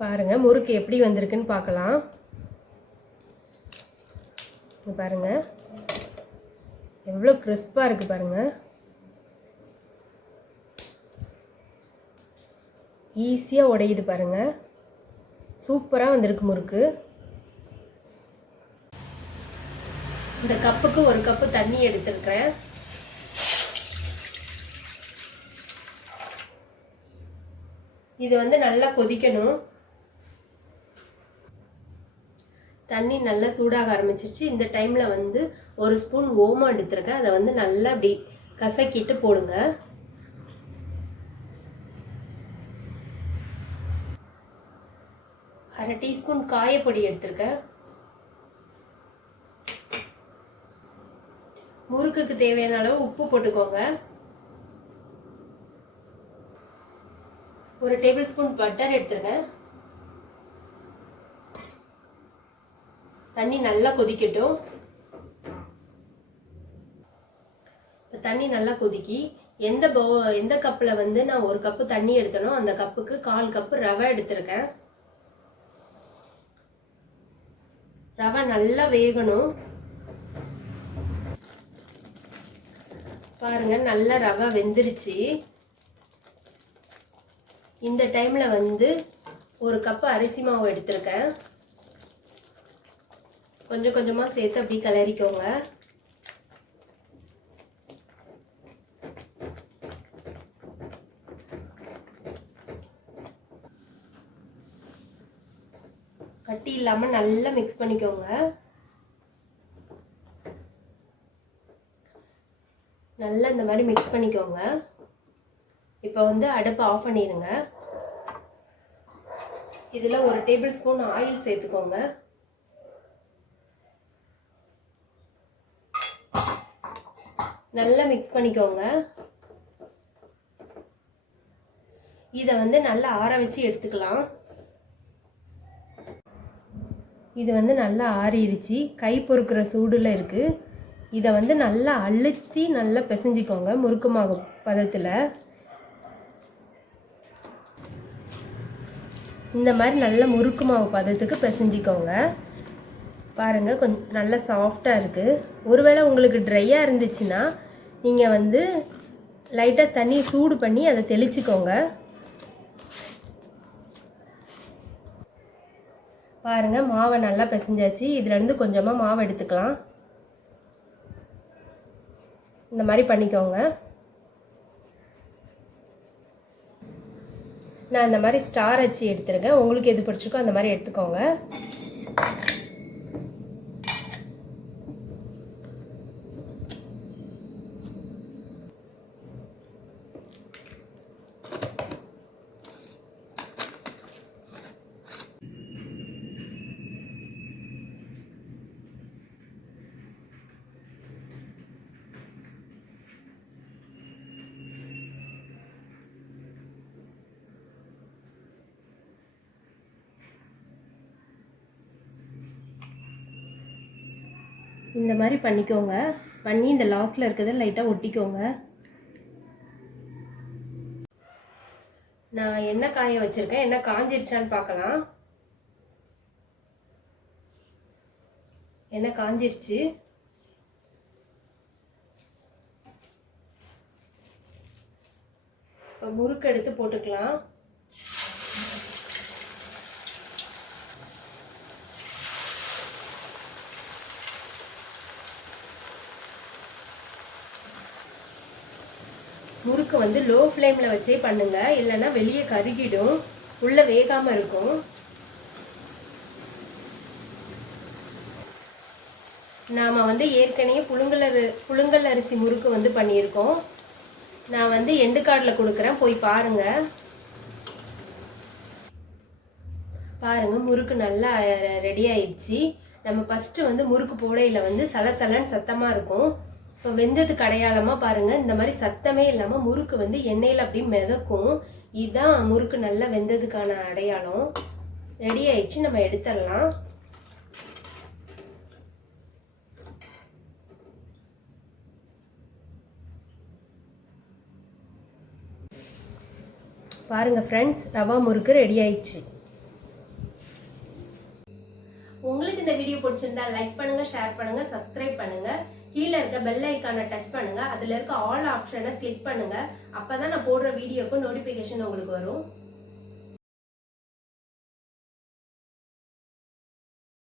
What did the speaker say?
பாருங்க முறுக்கு எப்படி வந்திருக்குன்னு பார்க்கலாம். பாருங்க எவ்வளோ கிறிஸ்பா இருக்கு பாருங்க. ஈஸியா உடையுது பாருங்க. சூப்பரா வந்திருக்கு முறுக்கு. இந்த கப்புக்கு ஒரு கப்பு தண்ணி எடுத்துருக்கேன். இது வந்து நல்லா கொதிக்கணும். தண்ணி நல்லா சூடாக ஆரம்பிச்சிருச்சு. இந்த டைம்ல வந்து ஒரு ஸ்பூன் ஓமம் எடுத்துருக்கேன். அதை வந்து நல்லா அப்படி கசக்கிட்டு போடுங்க. அரை டீஸ்பூன் காயப்பொடி எடுத்துருக்கேன். முறுக்குக்கு தேவையான அளவு உப்பு போட்டுக்கோங்க. ஒரு டேபிள் ஸ்பூன் பட்டர் எடுத்துருக்கேன். தண்ணி நல்லா கொதிக்கட்டும். தண்ணி நல்லா கொதிக்கி எந்த கப்பில் வந்து நான் ஒரு கப்பு தண்ணி எடுத்தனோ அந்த கப்புக்கு 1/4 கப்பு ரவை எடுத்திருக்கேன். ரவை நல்லா வேகணும். பாருங்க நல்லா ரவை வெந்துருச்சு. இந்த டைம்ல வந்து ஒரு கப்பு அரிசி மாவு எடுத்திருக்கேன். கொஞ்சம் கொஞ்சமா சேர்த்து அப்படி கிளறிக்கோங்க. கட்டி இல்லாம நல்லா மிக்ஸ் பண்ணிக்கோங்க. நல்லா இந்த மாதிரி மிக்ஸ் பண்ணிக்கோங்க. இப்போ வந்து அடுப்பை ஆஃப் பண்ணிடுங்க. இதில் ஒரு டேபிள் ஸ்பூன் ஆயில் சேர்த்துக்கோங்க. நல்லா மிக்ஸ் பண்ணிக்கோங்க. இதை வந்து நல்லா ஆற வச்சு எடுத்துக்கலாம். இது வந்து நல்லா ஆறிடுச்சு. கை பொறுக்கிற சூடுல இருக்கு. இதை வந்து நல்லா அழுத்தி நல்லா பிசைஞ்சிக்கோங்க. முறுக்கு மாவு பதத்தில் இந்த மாதிரி நல்ல முறுக்கு மாவு பதத்துக்கு பிசைஞ்சிக்கோங்க. பாருங்க கொஞ்சம் நல்லா சாஃப்டாக இருக்குது. ஒருவேளை உங்களுக்கு ட்ரையாக இருந்துச்சுன்னா நீங்கள் வந்து லைட்டாக தண்ணி சூடு பண்ணி அதை தெளிச்சுக்கோங்க. பாருங்க மாவை நல்லா பிசைஞ்சாச்சு. இதுலேருந்து கொஞ்சமாக மாவு எடுத்துக்கலாம். இந்த மாதிரி பண்ணிக்கோங்க. நான் இந்த மாதிரி ஸ்டார் வச்சு எடுத்துருக்கேன். உங்களுக்கு எது பிடிச்சிக்கோ அந்த மாதிரி எடுத்துக்கோங்க. இந்த மாதிரி பண்ணிக்கோங்க. பண்ணி இந்த லாஸ்ட்ல இருக்கிறத லைட்டாக ஒட்டிக்கோங்க. நான் எண்ணெய் காய வச்சிருக்கேன். எண்ணெய் காஞ்சிருச்சான்னு பார்க்கலாம். எண்ணெய் காஞ்சிருச்சு. இப்போ முறுக்கு எடுத்து போட்டுக்கலாம். முறுக்கு வந்து லோ ஃப்ளேமில் வச்சே பண்ணுங்க. இல்லைன்னா வெளியே கருகிடும், உள்ள வேகாமல் இருக்கும். நாம் வந்து ஏற்கனவே புழுங்கல் அரிசி முறுக்கு வந்து பண்ணியிருக்கோம். நான் வந்து எண்டு கார்டில் கொடுக்குறேன், போய் பாருங்க. பாருங்க முறுக்கு நல்லா ரெடி ஆயிடுச்சு. நம்ம ஃபஸ்ட்டு வந்து முறுக்கு போடையில் வந்து சலசலன்னு சத்தமாக இருக்கும். இப்போ வெந்ததுக்கு அடையாளமாக பாருங்கள், இந்த மாதிரி சத்தமே இல்லாமல் முறுக்கு வந்து எண்ணெயில் அப்படி மிதக்கும். இதுதான் முறுக்கு நல்லா வெந்ததுக்கான அடையாளம். ரெடி ஆயிடுச்சு, நம்ம எடுத்துடலாம். பாருங்கள் ஃப்ரெண்ட்ஸ், ரவா முறுக்கு ரெடி ஆயிடுச்சு. உங்களுக்கு இந்த வீடியோ பிடிச்சிருந்தா லைக் பண்ணுங்க, ஷேர் பண்ணுங்க, சப்ஸ்கிரைப் பண்ணுங்க. கீழே இருக்க பெல் ஐக்கானை டச் பண்ணுங்க. அதுல இருக்க ஆல் ஆப்ஷனை கிளிக் பண்ணுங்க. அப்பதான் நான் போடுற வீடியோக்கு நோட்டிபிகேஷன் உங்களுக்கு வரும்.